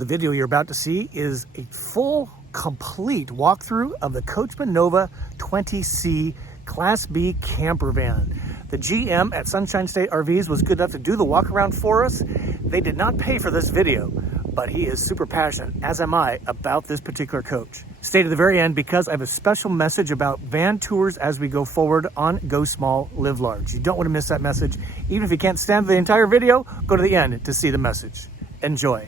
The video you're about to see is a full, complete walkthrough of the Coachmen Nova 20C Class B camper van. The GM at Sunshine State RVs was good enough to do the walk around for us. They did not pay for this video, but he is super passionate, as am I, about this particular coach. Stay to the very end because I have a special message about van tours as we go forward on Go Small, Live Large. You don't want to miss that message. Even if you can't stand the entire video, go to the end to see the message. Enjoy.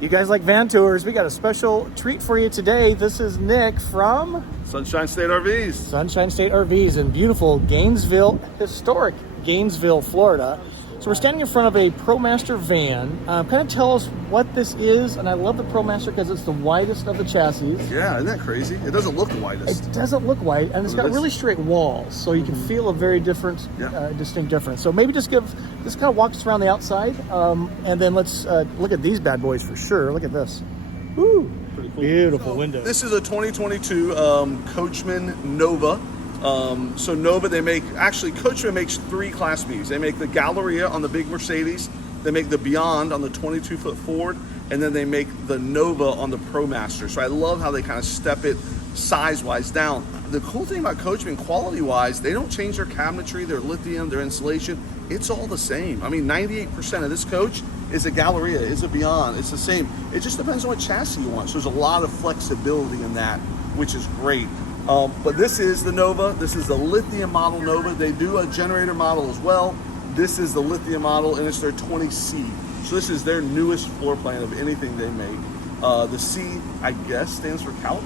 You guys like van tours? We got a special treat for you today. This is Nick from Sunshine State RVs. Sunshine State RVs in beautiful Gainesville, historic Gainesville, Florida. So we're standing in front of a Promaster van. Kind of tell us what this is, and I love the Promaster because it's the widest of the chassis. Yeah, isn't that crazy? It doesn't look the widest. It doesn't look wide, and it's got really straight walls, so you can feel a very different, distinct difference. So maybe just kind of walk us around the outside, and then let's look at these bad boys for sure. Look at this. Woo! Pretty cool. Beautiful window. This is a 2022 Coachmen Nova. So Nova, Coachmen makes 3 Class Bs. They make the Galleria on the big Mercedes, they make the Beyond on the 22-foot Ford, and then they make the Nova on the Promaster. So I love how they kind of step it size-wise down. The cool thing about Coachmen, quality-wise, they don't change their cabinetry, their lithium, their insulation. It's all the same. I mean, 98% of this coach is a Galleria, is a Beyond. It's the same. It just depends on what chassis you want. So there's a lot of flexibility in that, which is great. But this is the Nova. This is the Lithium model Nova. They do a generator model as well. This is the Lithium model, and it's their 20C. So this is their newest floor plan of anything they make. The C, I guess, stands for couch.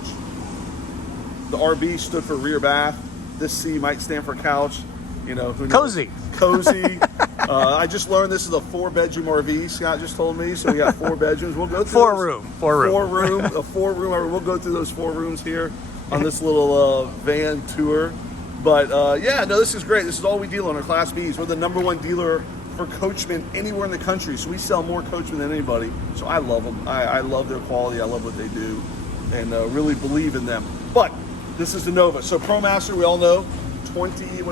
The RB stood for rear bath. This C might stand for couch. You know, who knows? Cozy. Cozy. I just learned this is a 4-bedroom RV. Scott just told me, so we got 4 bedrooms. We'll go through Four room. a 4-room. We'll go through those 4 rooms here on this little van tour. But yeah, no, this is great. This is all we deal on our Class Bs. We're the #1 dealer for Coachmen anywhere in the country. So we sell more Coachmen than anybody. So I love them. I love their quality. I love what they do, and really believe in them. But this is the Nova. So Promaster, we all know, 20 feet,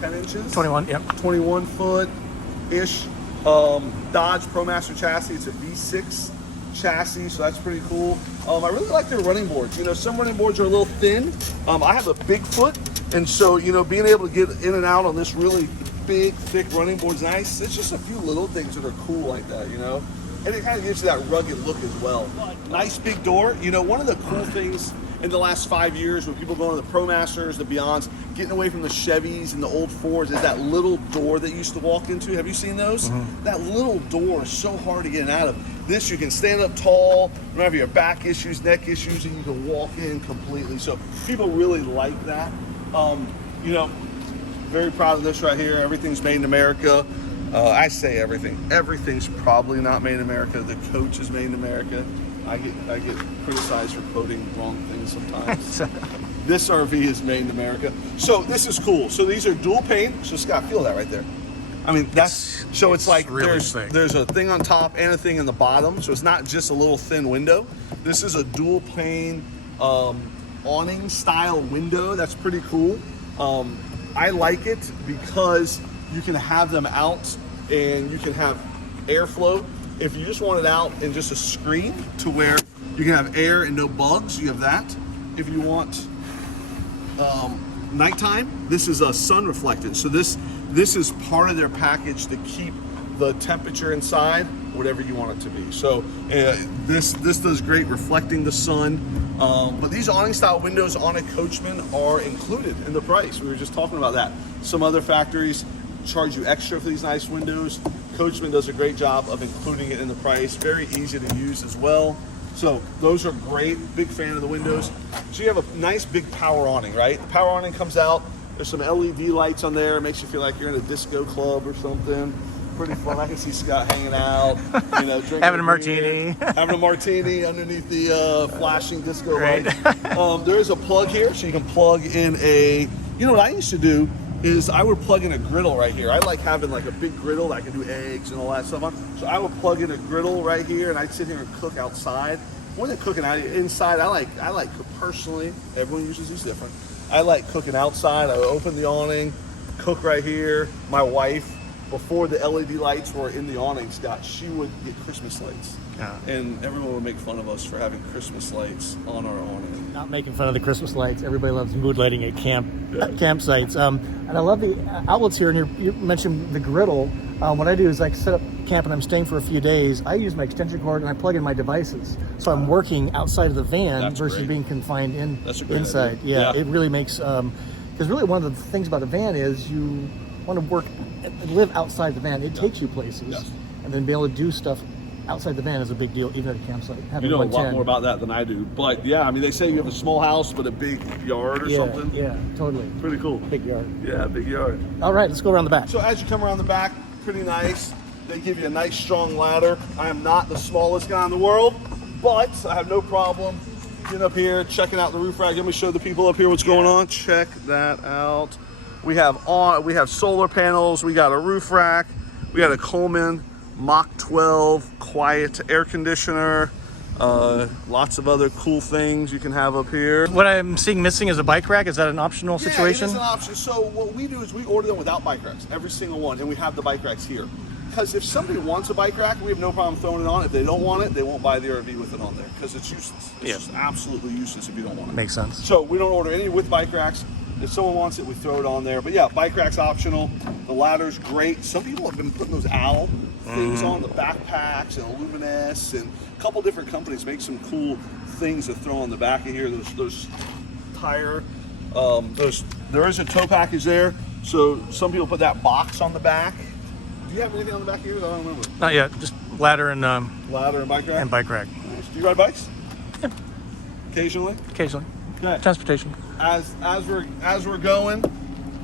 10 inches? 21, yep. 21 foot-ish Dodge Promaster chassis. It's a V6 chassis, so that's pretty cool. I really like their running boards. You know, some running boards are a little thin. I have a big foot, and so, you know, being able to get in and out on this really big, thick running board's nice. It's just a few little things that are cool like that, you know? And it kind of gives you that rugged look as well. Nice big door. You know, one of the cool things in the last 5 years when people go into the Promasters, the Beyonds, getting away from the Chevys and the old Fords is that little door that you used to walk into. Have you seen those? Mm-hmm. That little door is so hard to get out of. This, you can stand up tall, you don't have your back issues, neck issues, and you can walk in completely. So people really like that. You know, very proud of this right here. Everything's made in America. I say everything. Everything's probably not made in America. The coach is made in America. I get criticized for quoting wrong things sometimes. This RV is made in America. So this is cool. So these are dual pane. So Scott, feel that right there. I mean, it's like really there's a thing on top and a thing in the bottom. So it's not just a little thin window. This is a dual pane awning style window. That's pretty cool. I like it because you can have them out and you can have airflow. If you just want it out in just a screen to where you can have air and no bugs, you have that. If you want nighttime, this is a sun reflected. So this is part of their package to keep the temperature inside whatever you want it to be. So this does great reflecting the sun. But these awning style windows on a Coachmen are included in the price. We were just talking about that. Some other factories charge you extra for these nice windows. Coachmen does a great job of including it in the price. Very easy to use as well. So those are great. Big fan of the windows. So you have a nice big power awning, right? The power awning comes out. There's some LED lights on there. It makes you feel like you're in a disco club or something. Pretty fun. I can see Scott hanging out, you know, drinking having a martini. Having a martini underneath the flashing disco light. There is a plug here, so you can plug in a, you know what I used to do is I would plug in a griddle right here. I like having like a big griddle that I can do eggs and all that stuff on. So I would plug in a griddle right here and I'd sit here and cook outside. More than cooking out inside, I like personally, everyone uses these different. I like cooking outside. I open the awning, cook right here. My wife before the LED lights were in the awning, Scott, she would get Christmas lights. Yeah. And everyone would make fun of us for having Christmas lights on our awning. Not making fun of the Christmas lights. Everybody loves mood lighting at campsites. And I love the outlets here. And you mentioned the griddle. What I do is like set up camp and I'm staying for a few days. I use my extension cord and I plug in my devices. So I'm working outside of the van versus being confined inside. Yeah, it really makes, because really one of the things about a van is you want to work and live outside the van. It takes you places. And then be able to do stuff outside the van is a big deal, even at a campsite. You know a lot more about that than I do. But yeah, I mean, they say you have a small house but a big yard or something. Yeah, totally. Pretty cool. Big yard. Yeah, big yard. All right, let's go around the back. So as you come around the back, pretty nice. They give you a nice strong ladder. I am not the smallest guy in the world, but I have no problem getting up here, checking out the roof rack. Let me show the people up here what's going on. Check that out. We have solar panels. We got a roof rack. We got a Coleman Mach 12 quiet air conditioner. Lots of other cool things you can have up here. What I'm seeing missing is a bike rack. Is that an optional situation? Yeah, it is an option. So what we do is we order them without bike racks, every single one, and we have the bike racks here. Because if somebody wants a bike rack, we have no problem throwing it on. If they don't want it, they won't buy the RV with it on there because it's useless. It's just absolutely useless if you don't want it. Makes sense. So we don't order any with bike racks. If someone wants it, we throw it on there. But yeah, bike rack's optional. The ladder's great. Some people have been putting those owl things on the backpacks and Luminous, and a couple different companies make some cool things to throw on the back of here. Those tire, there is a tow package there. So some people put that box on the back. Do you have anything on the back of yours? I don't remember. Not yet. Just ladder and bike rack. And bike rack. Nice. Do you ride bikes? Yeah. Occasionally. Occasionally. Okay. Transportation. As we're going,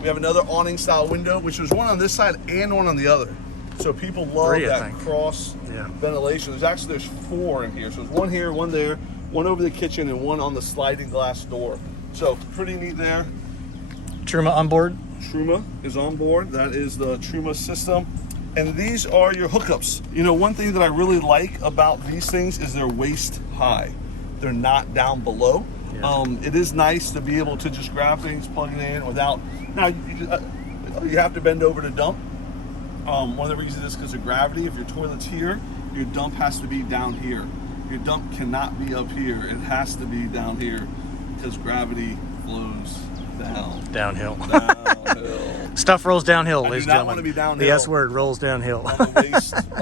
we have another awning style window, which was one on this side and one on the other. So people love that cross ventilation. There's 4 in here. So there's one here, one there, one over the kitchen, and one on the sliding glass door. So pretty neat there. Truma on board. Truma is on board. That is the Truma system. And these are your hookups. You know, one thing that I really like about these things is they're waist high. They're not down below. Yeah. It is nice to be able to just grab things, plug it in without. Now, you have to bend over to dump. One of the reasons is because of gravity. If your toilet's here, your dump has to be down here. Your dump cannot be up here. It has to be down here because gravity flows downhill. Stuff rolls downhill, ladies and gentlemen. Want to be downhill. The S word rolls downhill.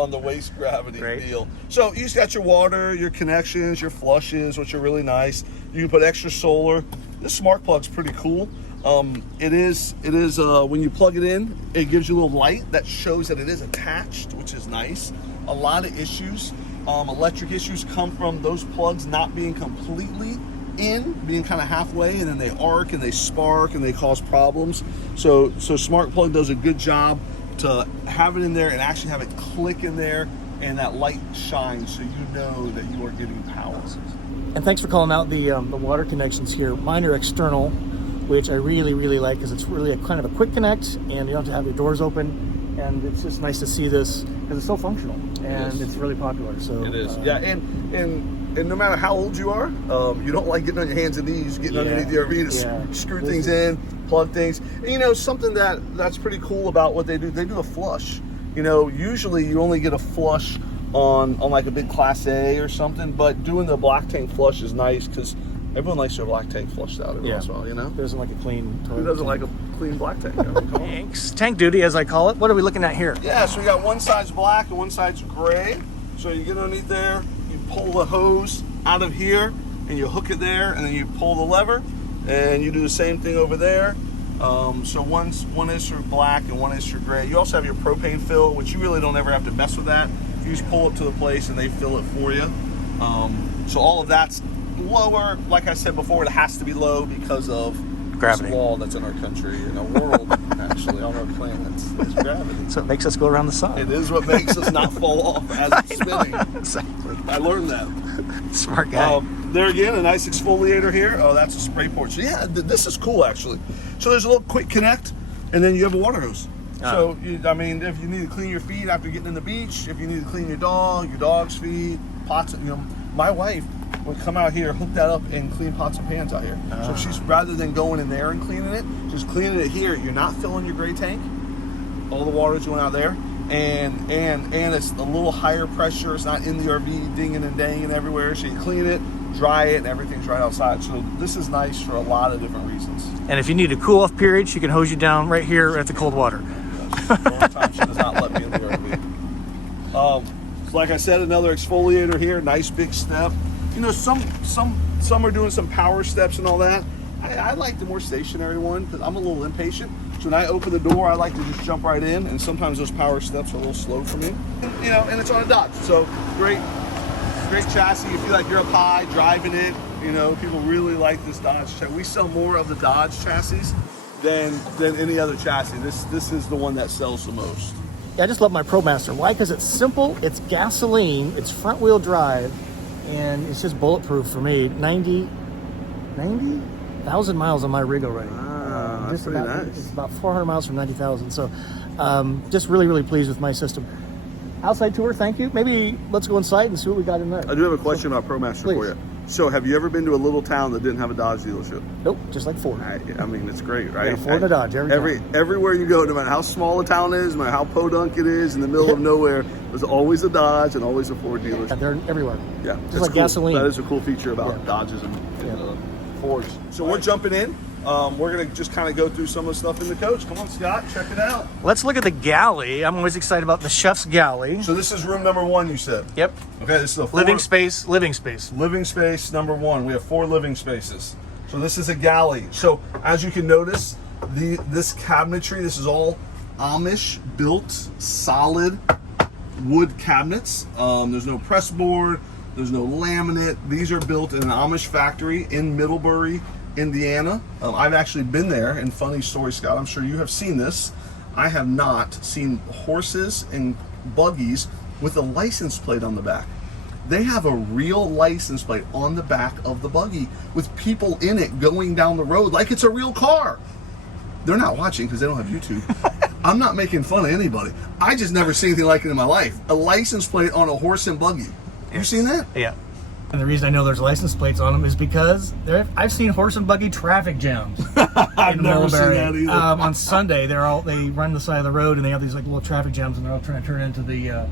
on the waist gravity deal. So you just got your water, your connections, your flushes, which are really nice. You can put extra solar. This smart plug's pretty cool. It is when you plug it in, it gives you a little light that shows that it is attached, which is nice. A lot of issues, electric issues come from those plugs not being completely in, being kind of halfway, and then they arc and they spark and they cause problems. So Smart Plug does a good job to have it in there and actually have it click in there and that light shines so you know that you are getting power. And thanks for calling out the water connections here. Mine are external, which I really, really like because it's really kind of a quick connect and you don't have to have your doors open. And it's just nice to see this because it's so functional and it's really popular. So it is, and no matter how old you are, you don't like getting on your hands and knees, getting underneath the RV to screw things in, plug things. And, you know, something that's pretty cool about what they do a flush. You know, usually you only get a flush on like a big Class A or something, but doing the black tank flush is nice because everyone likes their black tank flushed out every once in a while, you know? Who doesn't like a clean toilet? Who doesn't like a clean black tank? Thanks. Tank duty, as I call it. What are we looking at here? Yeah, so we got one side's black and one side's gray. So you get underneath there, you pull the hose out of here, and you hook it there, and then you pull the lever, and you do the same thing over there. So one is for black and one is for gray. You also have your propane fill, which you really don't ever have to mess with that. You just pull it to the place, and they fill it for you. So all of that's lower. Like I said before, it has to be low because of gravity. This wall that's in our country, in our world, actually, on our planet. It's gravity. So it makes us go around the sun. It is what makes us not fall off as it's spinning. Exactly. I learned that. Smart guy. There again, a nice exfoliator here. Oh, that's a spray port. So yeah, this is cool actually. So there's a little quick connect, and then you have a water hose. So, I mean, if you need to clean your feet after getting in the beach, if you need to clean your dog's feet, pots, you know, my wife would come out here, hook that up, and clean pots and pans out here. So she's, rather than going in there and cleaning it, just cleaning it here. You're not filling your gray tank. All the water's going out there, and it's a little higher pressure. It's not in the RV dinging and danging everywhere. So you clean it, dry it, and everything's right outside. So this is nice for a lot of different reasons. And if you need a cool off period, she can hose you down right here at the cold water. Yes. The only time she does not let me in the RV. So like I said, another exfoliator here. Nice big step. You know, some are doing some power steps and all that. I like the more stationary one because I'm a little impatient. So when I open the door, I like to just jump right in, and sometimes those power steps are a little slow for me. You know, and it's on a Dodge, so great chassis. You feel like you're up high driving it. You know, people really like this Dodge. We sell more of the Dodge chassis than any other chassis. This is the one that sells the most. Yeah, I just love my Promaster. Why? Because it's simple, it's gasoline, it's front wheel drive, and it's just bulletproof for me. 90,000 miles on my rig already. That's pretty nice. It's about 400 miles from 90,000. So just really, really pleased with my system. Outside tour, thank you. Maybe let's go inside and see what we got in there. I do have a question about Promaster for you. So have you ever been to a little town that didn't have a Dodge dealership? Nope, just like Ford. I mean, it's great, right? Yeah, Ford and Dodge everywhere you go, no matter how small a town is, no matter how podunk it is, in the middle of nowhere, there's always a Dodge and always a Ford dealership. Yeah, they're everywhere. Yeah, just like cool. gasoline. That is a cool feature about Dodges and Fords. So we're jumping in. We're going to just kind of go through some of the stuff in the coach. Come on, Scott, check it out. Let's look at the galley. I'm always excited about the chef's galley. So this is room number 1, you said? Yep. Okay, this is a living space. Living space number 1. We have 4 living spaces. So this is a galley. So as you can notice, this cabinetry, this is all Amish-built solid wood cabinets. There's no press board. There's no laminate. These are built in an Amish factory in Middlebury, Indiana. I've actually been there, and funny story, Scott, I'm sure you have seen this. I have not seen horses and buggies with a license plate on the back. They have a real license plate on the back of the buggy with people in it going down the road like it's a real car. They're not watching because they don't have YouTube. I'm not making fun of anybody. I just never seen anything like it in my life. A license plate on a horse and buggy. You seen that? Yeah. And the reason I know there's license plates on them is because I've seen horse and buggy traffic jams. I've never seen that either. On Sunday, they run the side of the road and they have these like little traffic jams, and they're all trying to turn into the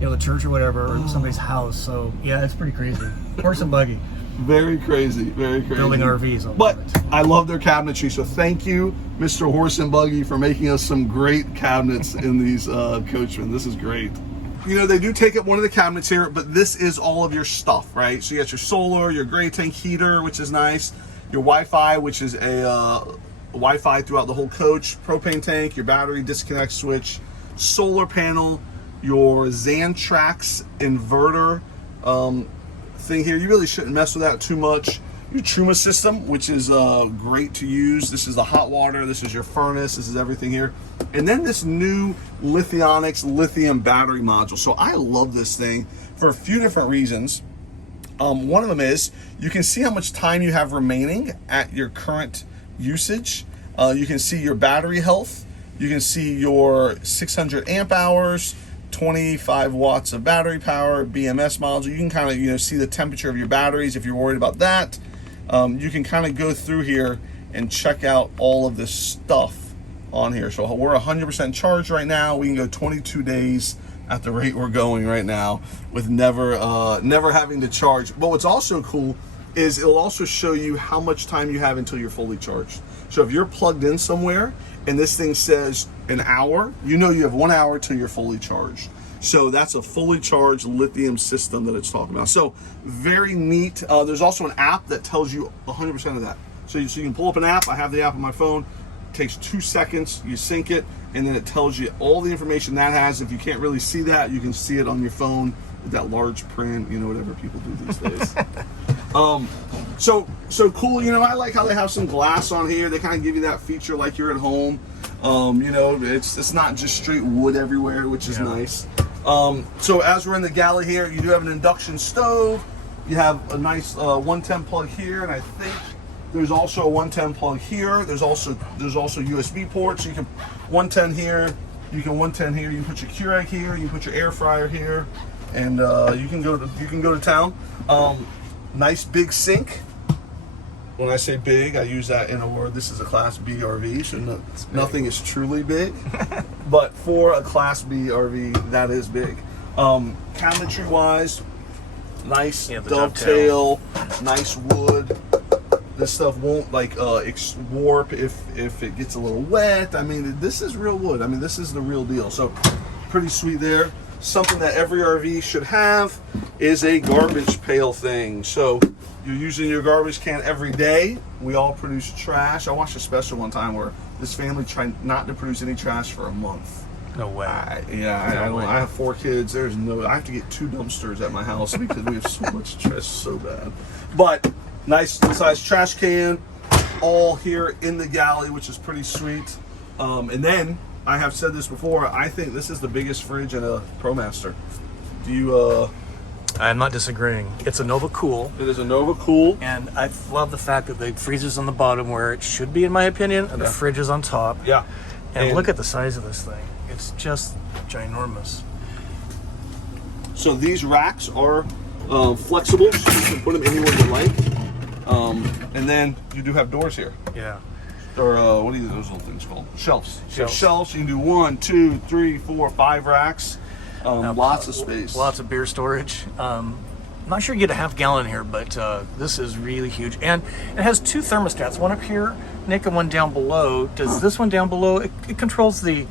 the church or whatever, or somebody's house. So yeah, it's pretty crazy. Horse and buggy. Very crazy, very crazy. Building RVs. I love their cabinetry. So thank you, Mr. Horse and Buggy, for making us some great cabinets in these Coachmen. This is great. You know, they do take up one of the cabinets here, but this is all of your stuff, right? So you got your solar, your gray tank heater, which is nice, your Wi-Fi, which is a Wi-Fi throughout the whole coach, propane tank, your battery disconnect switch, solar panel, your Xantrax inverter thing here. You really shouldn't mess with that too much. Your Truma system, which is great to use. This is the hot water, this is your furnace, this is everything here. And then this new lithium battery module. So I love this thing for a few different reasons. One of them is you can see how much time you have remaining at your current usage. You can see your battery health. You can see your 600 amp hours, 25 watts of battery power, BMS module. You can kind of see the temperature of your batteries if you're worried about that. You can kind of go through here and check out all of this stuff on here. So we're 100% charged right now. We can go 22 days at the rate we're going right now with never having to charge. But what's also cool is it'll also show you how much time you have until you're fully charged. So if you're plugged in somewhere and this thing says an hour, you know you have 1 hour till you're fully charged. So that's a fully charged lithium system that it's talking about. So very neat. There's also an app that tells you 100% of that. So you can pull up an app. I have the app on my phone. It takes 2 seconds. You sync it, and then it tells you all the information that has. If you can't really see that, you can see it on your phone with that large print, whatever people do these days. So cool. I like how they have some glass on here. They kind of give you that feature like you're at home. It's not just straight wood everywhere, which is nice. So as we're in the galley here, you do have an induction stove. You have a nice 110 plug here, and I think there's also a 110 plug here. There's also USB ports. So you can 110 here. You can 110 here. You can put your Keurig here. You can put your air fryer here, and you can go to town. Nice big sink. When I say big, I use that in a word. This is a Class B RV, so nothing is truly big. but for a Class B RV, that is big. Cabinetry wise, nice dovetail, nice wood. This stuff won't like warp if it gets a little wet. I mean, this is real wood. I mean, this is the real deal. So pretty sweet there. Something that every RV should have is a garbage pail thing. So you're using your garbage can every day. We all produce trash. I watched a special one time where this family tried not to produce any trash for a month. No way. I have 4 kids. I have to get 2 dumpsters at my house because we have so much trash, so bad. But nice size trash can, all here in the galley, which is pretty sweet. And then I have said this before. I think this is the biggest fridge in a Promaster. Do you? I'm not disagreeing. It's a Nova Cool. It is a Nova Cool, and I love the fact that the freezer's on the bottom where it should be, in my opinion, and the fridge is on top. Yeah. And look at the size of this thing. It's just ginormous. So these racks are flexible, so you can put them anywhere you like. And then you do have doors here. Yeah. Or what are those little things called? Shelves. Shelves. You can do 1, 2, 3, 4, 5 racks. Lots of space. Lots of beer storage. I'm not sure you get a half gallon here, but this is really huge. And it has 2 thermostats, one up here, Nick, and one down below. Does this one down below, it controls the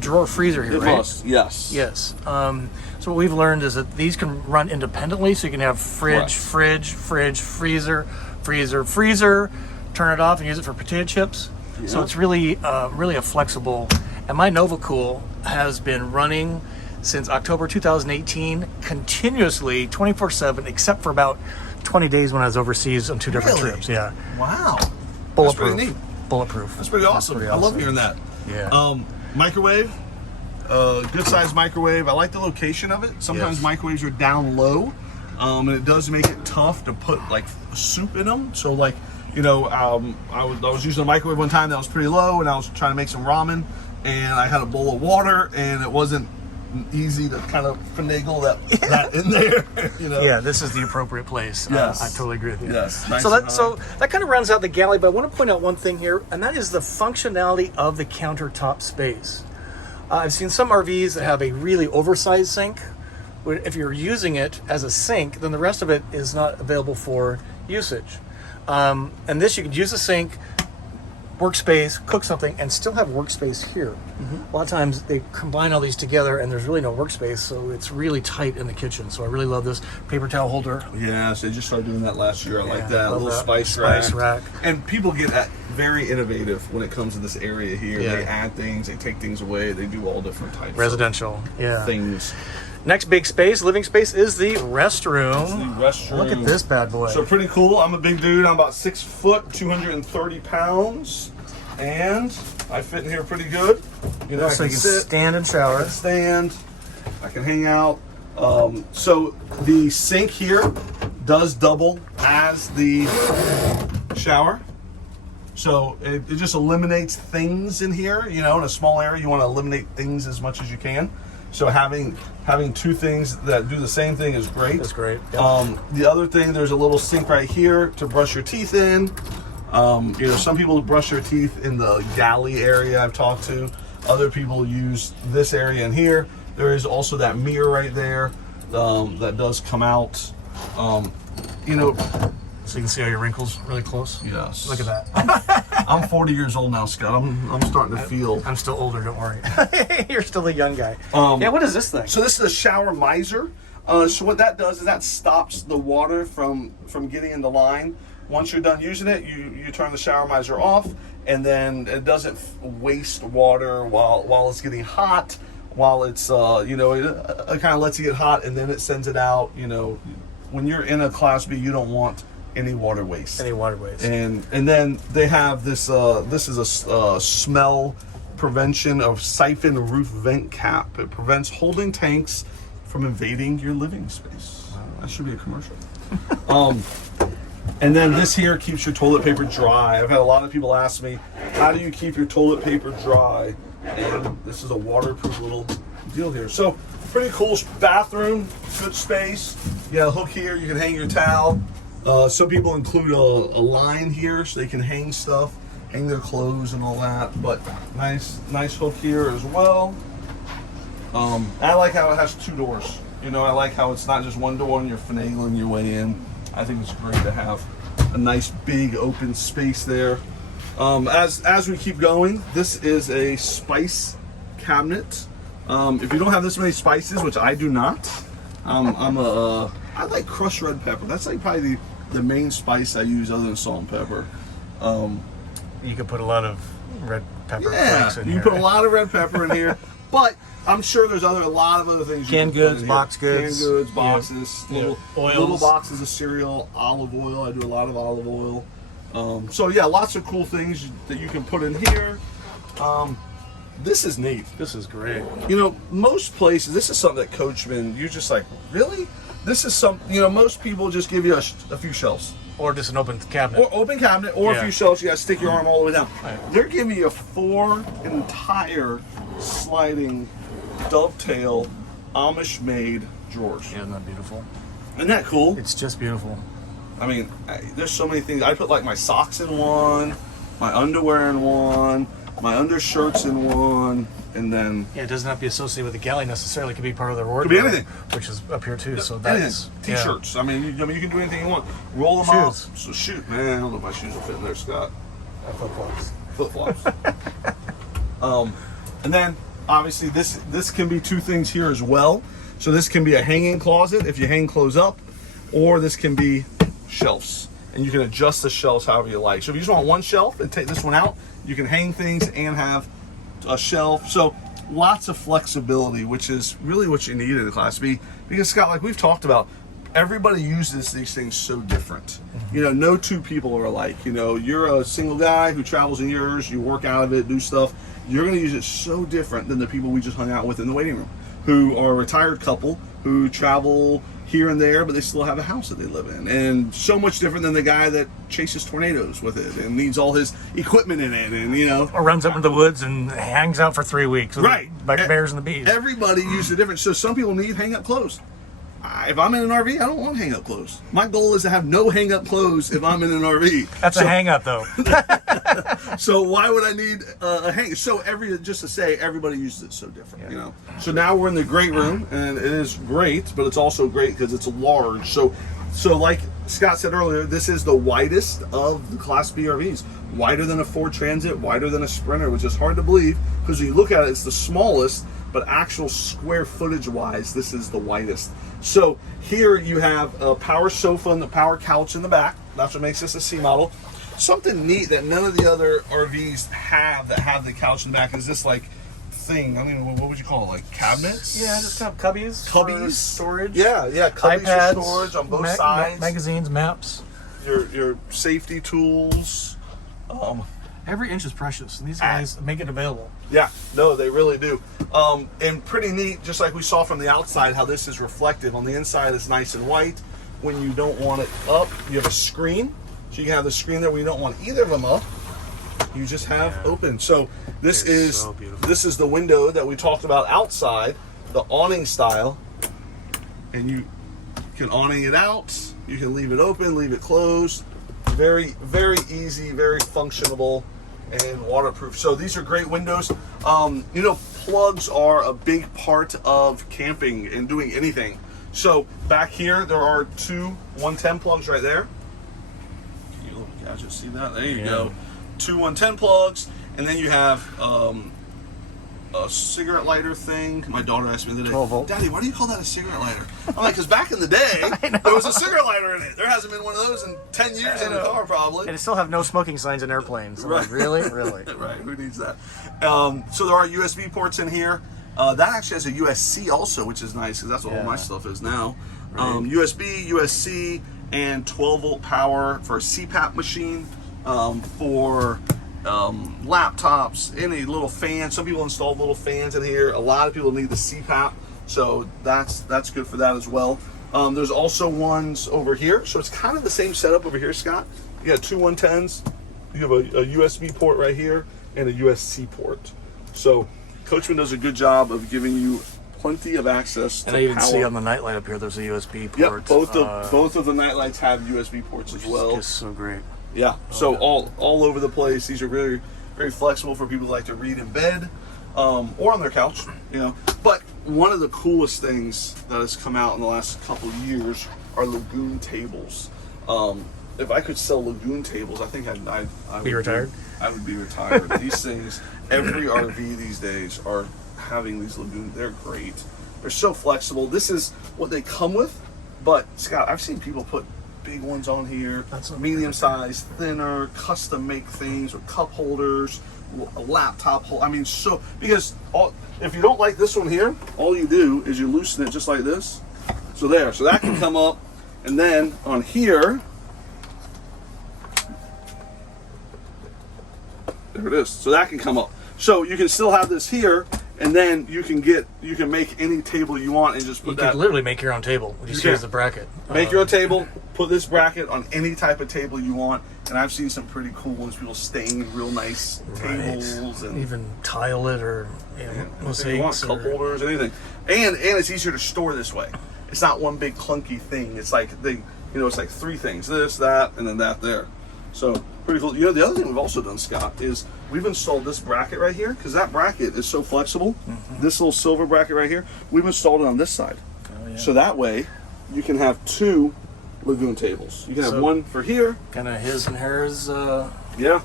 drawer freezer here, right? It must, yes. Yes. So what we've learned is that these can run independently, so you can have fridge, freezer, turn it off and use it for potato chips. Yeah. So it's really a flexible, and my Nova Cool has been running since October 2018, continuously 24/7, except for about 20 days when I was overseas on 2 different trips. Yeah. Wow. Bulletproof. That's pretty neat. Bulletproof. That's pretty awesome. I love hearing that. Yeah. Microwave. Good sized microwave. I like the location of it. Sometimes microwaves are down low, and it does make it tough to put like soup in them. So like, you know, I was using a microwave one time that was pretty low, and I was trying to make some ramen, and I had a bowl of water, and it wasn't easy to kind of finagle that in there. You know. Yeah, this is the appropriate place. Yes. I totally agree with you. Yes. Nice so that kind of rounds out the galley, but I want to point out one thing here, and that is the functionality of the countertop space. I've seen some RVs that have a really oversized sink. If you're using it as a sink, then the rest of it is not available for usage. And this, you could use a sink, workspace, cook something, and still have workspace here. A lot of times they combine all these together and there's really no workspace, so it's really tight in the kitchen. So I really love this paper towel holder. Yes, they just started doing that last year. I like that. A little that. spice rack. And people get very innovative when it comes to this area here. They add things, they take things away, they do all different types residential of things. Next big space, living space, is the restroom. It's the restroom. Look at this bad boy. So pretty cool. I'm a big dude. I'm about 6 foot, 230 pounds. And I fit in here pretty good. You know, so you can stand and shower. I can stand. I can hang out. So the sink here does double as the shower. So it just eliminates things in here. You know, in a small area, you want to eliminate things as much as you can. So having 2 things that do the same thing is great. That's great. Yep. The other thing, there's a little sink right here to brush your teeth in. You know, some people brush their teeth in the galley area I've talked to. Other people use this area in here. There is also that mirror right there that does come out. You know, so you can see all your wrinkles really close. Yes. Look at that. I'm 40 years old now, Scott. I'm starting to feel. I'm still older. Don't worry. You're still a young guy. Yeah. What is this thing? So this is a shower miser. So what that does is that stops the water from getting in the line. Once you're done using it, you turn the shower miser off, and then it doesn't waste water while it's getting hot. While it's you know, it kind of lets you get hot, and then it sends it out. You know, when you're in a Class B, you don't want any water waste. And then they have this. This is a smell prevention of siphon roof vent cap. It prevents holding tanks from invading your living space. Wow. That should be a commercial. And then this here keeps your toilet paper dry. I've had a lot of people ask me, how do you keep your toilet paper dry? And this is a waterproof little deal here. So pretty cool bathroom, good space. You got a hook here, you can hang your towel. Some people include a line here so they can hang stuff. hang their clothes and all that. But nice hook here as well. I like how it has 2 doors. You know, I like how it's not just one door and you're finagling your way in. I think it's great to have a nice big open space there. As we keep going, this is a spice cabinet. If you don't have this many spices, which I do not, I like crushed red pepper. That's like probably the main spice I use other than salt and pepper. You could put a lot of red pepper flakes in you here. can put a lot of red pepper in here, but I'm sure there's a lot of other things. Canned goods, box goods. Canned goods, boxes, oils. little boxes of cereal, olive oil. I do a lot of olive oil. So yeah, lots of cool things that you can put in here. This is neat. This is great. You know, most places, this is something that Coachmen, you're just like, really? This is something, you know, most people just give you a few shelves. Or just an open cabinet. Or open cabinet, or a few shelves. You got to stick your arm all the way down. Right. They're giving you 4 entire sliding dovetail Amish-made drawers. Yeah, isn't that beautiful? Isn't that cool? It's just beautiful. I mean, there's so many things. I put like my socks in one, my underwear in one, my undershirts in one, and then Yeah, it doesn't have to be associated with the galley necessarily. It could be part of their wardrobe. be anything. Which is up here too. So that's t-shirts. I mean, you can do anything you want. Roll them up. Shoes. So shoot, man. I don't know if my shoes will fit in there, Scott. Flip flops. Flip flops. And then obviously this can be 2 things here as well. So this can be a hanging closet if you hang clothes up, or this can be shelves, and you can adjust the shelves however you like. So if you just want one shelf and take this one out, you can hang things and have a shelf. So lots of flexibility, which is really what you need in a Class B, because Scott, like we've talked about, everybody uses these things so different. You know, no 2 people are alike. You know, you're a single guy who travels in yours, you work out of it, do stuff. You're going to use it so different than the people we just hung out with in the waiting room, who are a retired couple who travel here and there, but they still have a house that they live in. And so much different than the guy that chases tornadoes with it and needs all his equipment in it, and, you know. Or runs up into the woods and hangs out for 3 weeks. Right. Like bears and the bees. Everybody uses it different. So some people need hang-up clothes. If I'm in an RV, I don't want hang-up clothes. My goal is to have no hang-up clothes if I'm in an RV. That's a hang-up, though. So why would I need a hang? So just to say, everybody uses it so different, you know. So now we're in the great room, and it is great, but it's also great because it's large. So like Scott said earlier, this is the widest of the Class B RVs. Wider than a Ford Transit, wider than a Sprinter, which is hard to believe because when you look at it, it's the smallest, but actual square footage wise, this is the widest. So here you have a power sofa and the power couch in the back. That's what makes this a C model. Something neat that none of the other RVs have that have the couch in the back is this like thing. I mean, what would you call it? Like cabinets? Yeah, just kind of cubbies. Cubbies? For storage. Yeah, cubbies iPads, for storage on both sides. Magazines, maps. Your safety tools. Every inch is precious, and these guys make it available. Yeah, no, they really do. And pretty neat, just like we saw from the outside, how this is reflective. On the inside, it's nice and white. When you don't want it up, you have a screen. So you can have the screen there when you don't want either of them up. You just have open. So this is so beautiful. This is the window that we talked about outside, the awning style. And you can awning it out. You can leave it open, leave it closed. Very, very easy, very functionable, and waterproof. So these are great windows. You know, plugs are a big part of camping and doing anything. So back here, there are 2 110 plugs right there. Can you little gadget see that? There you go. 2 110 plugs, and then you have a cigarette lighter thing. My daughter asked me the other day, 12 volt. Daddy, why do you call that a cigarette lighter? I'm like, because back in the day, there was a cigarette lighter in it. There hasn't been one of those in 10 years in a car, probably. And they still have no smoking signs in airplanes. I'm like, really? Really? Right, who needs that? So there are USB ports in here. That actually has a USB also, which is nice, because that's what all my stuff is now. Right. USB, USB-C, and 12 volt power for a CPAP machine, for laptops, any little fan. Some people install little fans in here. A lot of people need the CPAP, so that's good for that as well. There's also ones over here, so it's kind of the same setup over here, Scott. You got 2 110s. You have a USB port right here and a USB-C port. So Coachmen does a good job of giving you plenty of access to and I even power. see on the nightlight up here, there's a USB port. Yep, both of the nightlights have USB ports as well. Just so great. Yeah. So all over the place. These are very, very flexible for people who like to read in bed, or on their couch, you know. But one of the coolest things that has come out in the last couple of years are lagoon tables. If I could sell lagoon tables, I think I'd Be retired? I would be retired. These things, every RV these days are having these lagoons. They're great. They're so flexible. This is what they come with. But Scott, I've seen people put big ones on here, medium size, thinner, custom make things with cup holders, a laptop holder. I mean, so because if you don't like this one here, all you do is you loosen it just like this. So there, so that can come up, and then on here, there it is. So that can come up. So you can still have this here, and then you can make any table you want and just put that. You can literally make your own table. You just use the bracket. Make your own table. Put this bracket on any type of table you want, and I've seen some pretty cool ones. People stain real nice tables and even tile it or mosaics, cup holders, anything. And it's easier to store this way. It's not one big clunky thing. It's like it's like three things: this, that, and then that there. So pretty cool. You know, the other thing we've also done, Scott, is we've installed this bracket right here because that bracket is so flexible. This little silver bracket right here, we've installed it on this side. So that way you can have two lagoon tables. You can have one for here. Kind of his and hers. Yeah.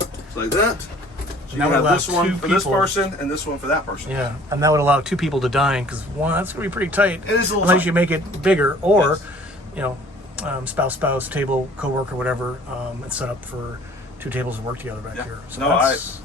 It's like that. So you can have this one for this person and this one for that person. Yeah, and that would allow two people to dine because one, that's going to be pretty tight. It is a little unless tight. you make it bigger, or spouse, table, co-worker, whatever. It's set up for two tables to work together back here. So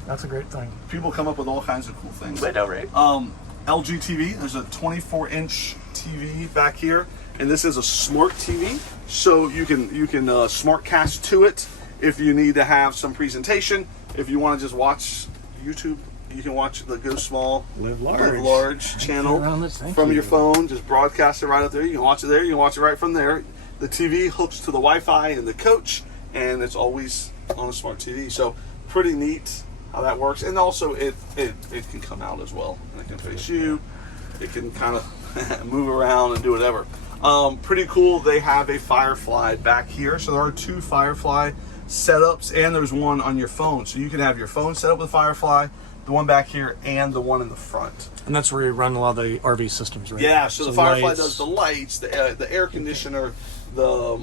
that's a great thing. People come up with all kinds of cool things. They know, right? LG TV. There's a 24-inch TV back here, and this is a smart TV, so you can smart cast to it if you need to have some presentation. If you want to just watch YouTube, you can watch the Go Small, Live Large channel from your phone. Just broadcast it right up there. You can watch it there. You can watch it right from there. The TV hooks to the Wi-Fi in the coach, and it's always on a smart TV. So pretty neat how that works. And also it can come out as well. And it can face you. It can kind of move around and do whatever. Pretty cool. They have a Firefly back here. So there are two Firefly setups, and there's one on your phone. So you can have your phone set up with Firefly, the one back here, and the one in the front. And that's where you run a lot of the RV systems, right? Yeah, so the Firefly does the lights, the air conditioner, the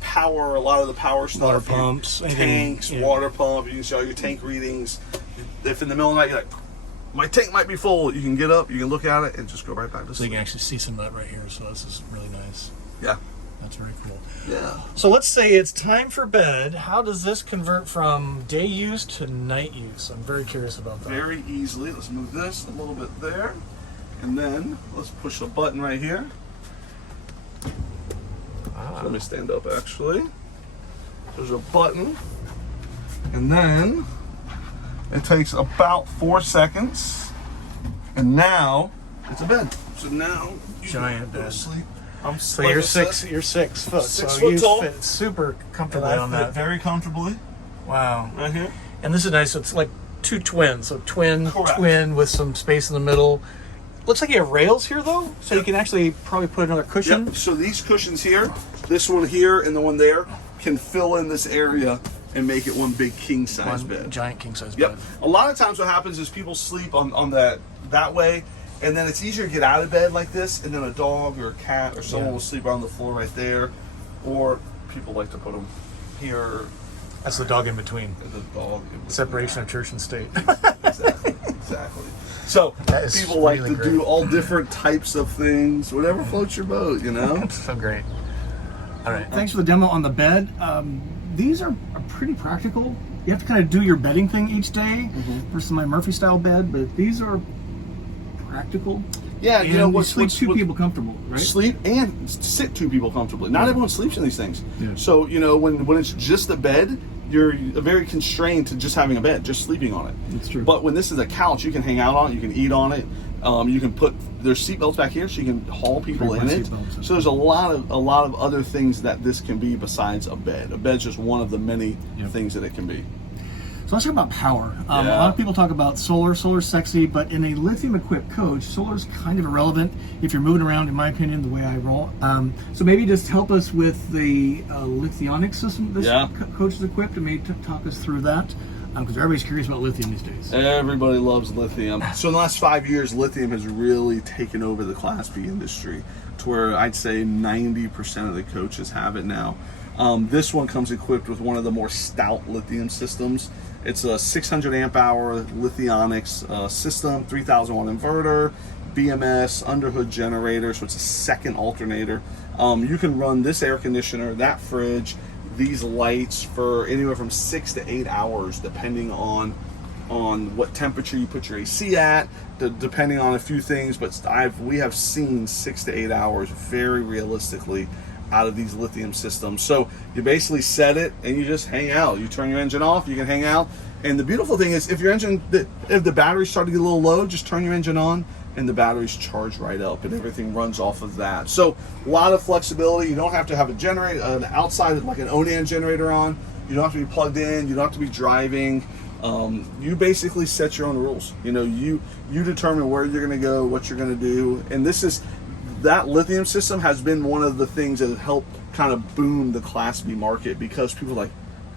power, a lot of the power stuff. Water pumps. Tanks, water pump. You can see all your tank readings. If in the middle of the night you're like, my tank might be full, you can get up, you can look at it, and just go right back to sleep. So you can actually see some of that right here, so this is really nice. Yeah. That's very cool. Yeah. So let's say it's time for bed. How does this convert from day use to night use? I'm very curious about that. Very easily. Let's move this a little bit there. And then let's push a button right here. So let me stand up actually. There's a button. And then it takes about 4 seconds. And now it's a bed. So now you Giant can go to bed. sleep. So you're 6 foot. 6 so foot you tall. fit super comfortably And on I fit that. very comfortably. Wow. Right here. And this is nice. So it's like two twins. So Correct. twin with some space in the middle. Looks like you have rails here though, so you can actually probably put another cushion. Yep. So these cushions here, this one here and the one there, can fill in this area and make it one big king size bed. Giant king size Yep. bed. A lot of times what happens is people sleep on that way, and then it's easier to get out of bed like this, and then a dog or a cat or someone will sleep on the floor right there, or people like to put them here. That's the dog in between. And the dog in between. Separation of church and state. Exactly. So That is people like really to great. do all different types of things, whatever floats your boat, you know? So great. All right. Thanks for the demo on the bed. These are pretty practical. You have to kind of do your bedding thing each day versus my Murphy style bed, but these are practical. Yeah, And you know you sleep two people comfortable, right? Sleep and sit two people comfortably. Not everyone sleeps in these things. Yeah. So, you know, when it's just a bed, you're very constrained to just having a bed, just sleeping on it. That's true. But when this is a couch, you can hang out on it, you can eat on it. You can put there's seat belts back here, so you can haul people in it. So there's a lot of other things that this can be besides a bed. A bed's just one of the many things that it can be. So let's talk about power. A lot of people talk about solar. Solar's sexy, but in a lithium-equipped coach, solar's kind of irrelevant if you're moving around, in my opinion, the way I roll. So maybe just help us with the lithionic system this coach is equipped, and maybe talk us through that, because everybody's curious about lithium these days. Everybody loves lithium. So in the last 5 years, lithium has really taken over the Class B industry to where I'd say 90% of the coaches have it now. This one comes equipped with one of the more stout lithium systems. It's a 600 amp hour lithionics system, 3000 watt inverter, BMS, underhood generator, so it's a second alternator. You can run this air conditioner, that fridge, these lights for anywhere from 6 to 8 hours, depending on what temperature you put your AC at, depending on a few things, but we have seen 6 to 8 hours very realistically out of these lithium systems. So you basically set it and you just hang out. You turn your engine off, you can hang out. And the beautiful thing is, if the batteries start to get a little low, just turn your engine on and the batteries charge right up and everything runs off of that. So a lot of flexibility. You don't have to have a generator, an outside, like an Onan generator on. You don't have to be plugged in. You don't have to be driving. You basically set your own rules. You know, you determine where you're going to go, what you're going to do. And that lithium system has been one of the things that have helped kind of boom the Class B market, because people are like,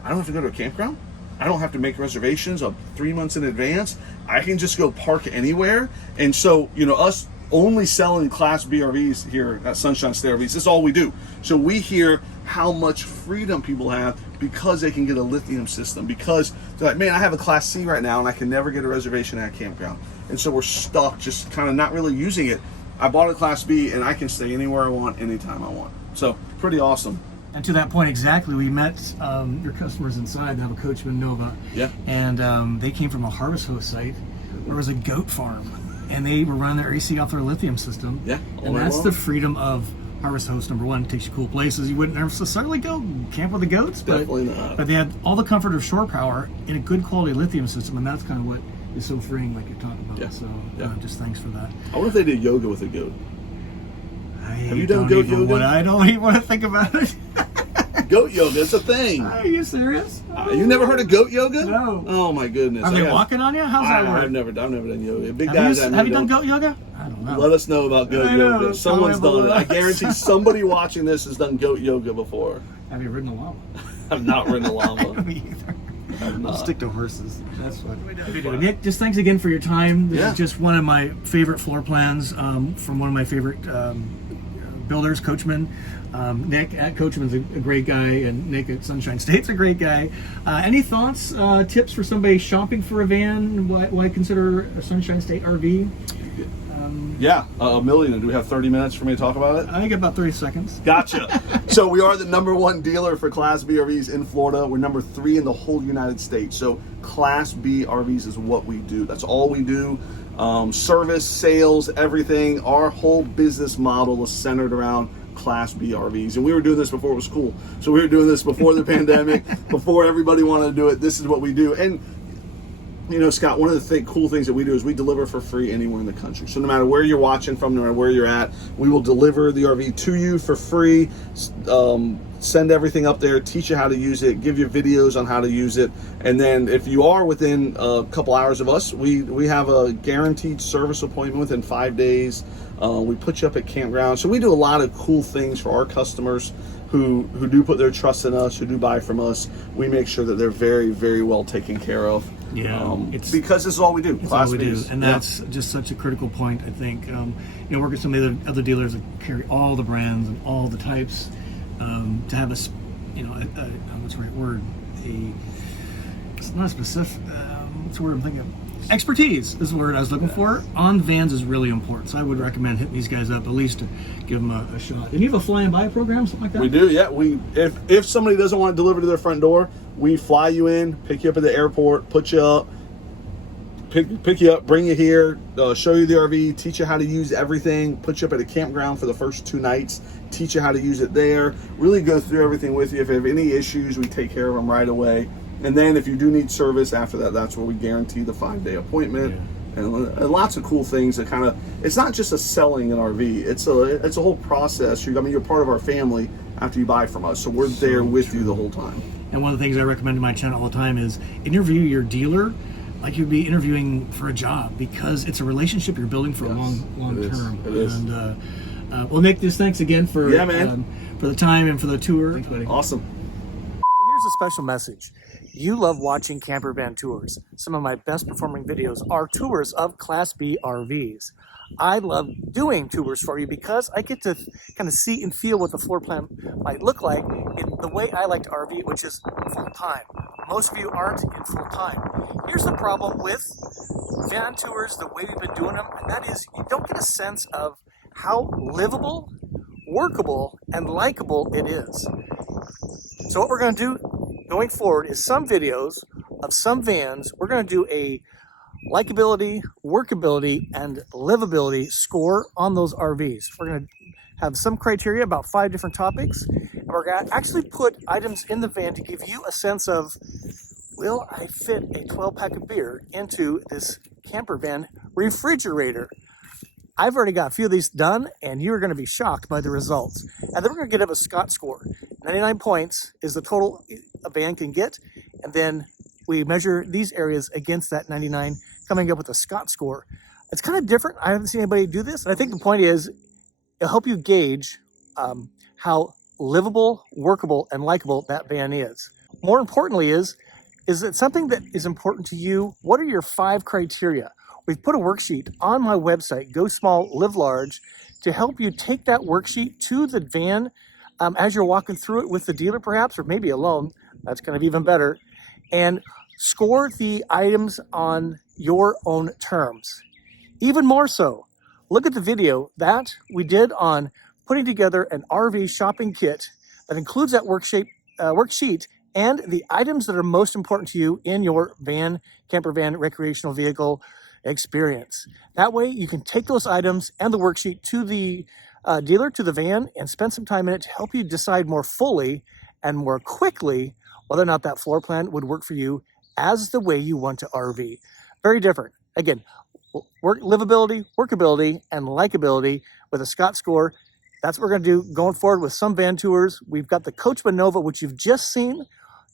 I don't have to go to a campground. I don't have to make reservations of 3 months in advance. I can just go park anywhere. And so, you know, us only selling Class B RVs here at Sunshine State RVs, this is all we do. So we hear how much freedom people have because they can get a lithium system, because they're like, man, I have a Class C right now and I can never get a reservation at a campground. And so we're stuck just kind of not really using it. I bought a Class B and I can stay anywhere I want, anytime I want. So pretty awesome. And to that point exactly, we met your customers inside. They have a Coachmen Nova. Yeah. And they came from a harvest host site where it was a goat farm. And they were running their AC off their lithium system. Yeah. And that's the freedom of harvest host. Number one, it takes you cool places. You wouldn't necessarily go camp with the goats. Definitely not. But they had all the comfort of shore power in a good quality lithium system. And that's kind of what is so freeing, like you're talking about. Yeah. So just thanks for that. I wonder if they did yoga with a goat. Have you done goat yoga? I don't even want to think about it. Goat yoga, it's a thing. Are you serious? You never heard of goat yoga? No. Oh my goodness. Are they walking on you? How's that work? I've never done yoga. Big have guys. Have you done goat yoga? I don't know. Let us know about goat yoga. Someone's done it. I us. guarantee somebody watching this has done goat yoga before. Have you ridden a llama? I've not ridden a llama. Me either. I'll stick to horses. That's what. Nick, just thanks again for your time. This is just one of my favorite floor plans from one of my favorite builders, Coachmen. Nick at Coachman's a great guy, and Nick at Sunshine State's a great guy. Any thoughts, tips for somebody shopping for a van? Why consider a Sunshine State RV? A million. Do we have 30 minutes for me to talk about it? I think about 30 seconds. Gotcha. So we are the #1 dealer for Class B RVs in Florida. We're number 3 in the whole United States. So Class B RVs is what we do. That's all we do. Service, sales, everything. Our whole business model is centered around Class B RVs. And we were doing this before it was cool. So we were doing this before the pandemic, before everybody wanted to do it. This is what we do. And you know, Scott, one of the cool things that we do is we deliver for free anywhere in the country. So no matter where you're watching from, no matter where you're at, we will deliver the RV to you for free, send everything up there, teach you how to use it, give you videos on how to use it. And then if you are within a couple hours of us, we have a guaranteed service appointment within 5 days. We put you up at campground. So we do a lot of cool things for our customers who do put their trust in us, who do buy from us. We make sure that they're very, very well taken care of. Yeah, it's because this is all we do. It's all we do, and that's just such a critical point. I think you know, working with some of the other dealers that carry all the brands and all the types, to have what's the right word? It's not specific. What's the word I'm thinking of? Expertise is the word I was looking for. On vans is really important, so I would recommend hitting these guys up at least to give them a shot. And you have a fly-and-buy program, something like that? We do, yeah. If somebody doesn't want to deliver to their front door, we fly you in, pick you up at the airport, put you up, pick you up, bring you here, show you the RV, teach you how to use everything, put you up at a campground for the first 2 nights, teach you how to use it there, really go through everything with you. If you have any issues, we take care of them right away. And then if you do need service after that, that's where we guarantee the 5-day appointment. Yeah. And lots of cool things that kind of, it's not just a selling an RV, it's a whole process. You're part of our family after you buy from us. So we're there with you the whole time. And one of the things I recommend to my channel all the time is interview your dealer like you'd be interviewing for a job, because it's a relationship you're building for a long term. It is. And well, Nick, just thanks again for for the time and for the tour. Thanks, buddy. Awesome. Here's a special message. You love watching campervan tours. Some of my best performing videos are tours of Class B RVs. I love doing tours for you because I get to kind of see and feel what the floor plan might look like in the way I like to RV, which is full time. Most of you aren't in full time. Here's the problem with van tours the way we've been doing them, and that is you don't get a sense of how livable, workable, and likable it is. So what we're going to do going forward is some videos of some vans. We're going to do a likability, workability, and livability score on those RVs. We're going to have some criteria, about 5 different topics, and we're going to actually put items in the van to give you a sense of, will I fit a 12-pack of beer into this camper van refrigerator? I've already got a few of these done, and you're going to be shocked by the results. And then we're going to get up a Scott score. 99 points is the total a van can get, and then we measure these areas against that 99, coming up with a Scott score. It's kind of different. I haven't seen anybody do this, and I think the point is it'll help you gauge how livable, workable, and likable that van is. More importantly is it something that is important to you? What are your 5 criteria? We've put a worksheet on my website, Go Small, Live Large, to help you take that worksheet to the van as you're walking through it with the dealer perhaps, or maybe alone. That's kind of even better. And score the items on your own terms. Even more so, look at the video that we did on putting together an RV shopping kit that includes that worksheet and the items that are most important to you in your van, camper van, recreational vehicle experience. That way you can take those items and the worksheet to the dealer, to the van, and spend some time in it to help you decide more fully and more quickly whether or not that floor plan would work for you as the way you want to RV. Very different. Again, livability, workability, and likability with a Scott score. That's what we're going to do going forward with some van tours. We've got the Coachmen Nova, which you've just seen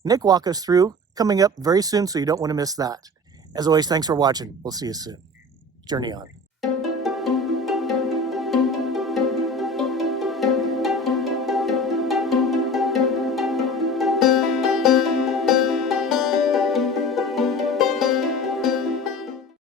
Nick walk us through, coming up very soon, so you don't want to miss that. As always, thanks for watching. We'll see you soon. Journey on.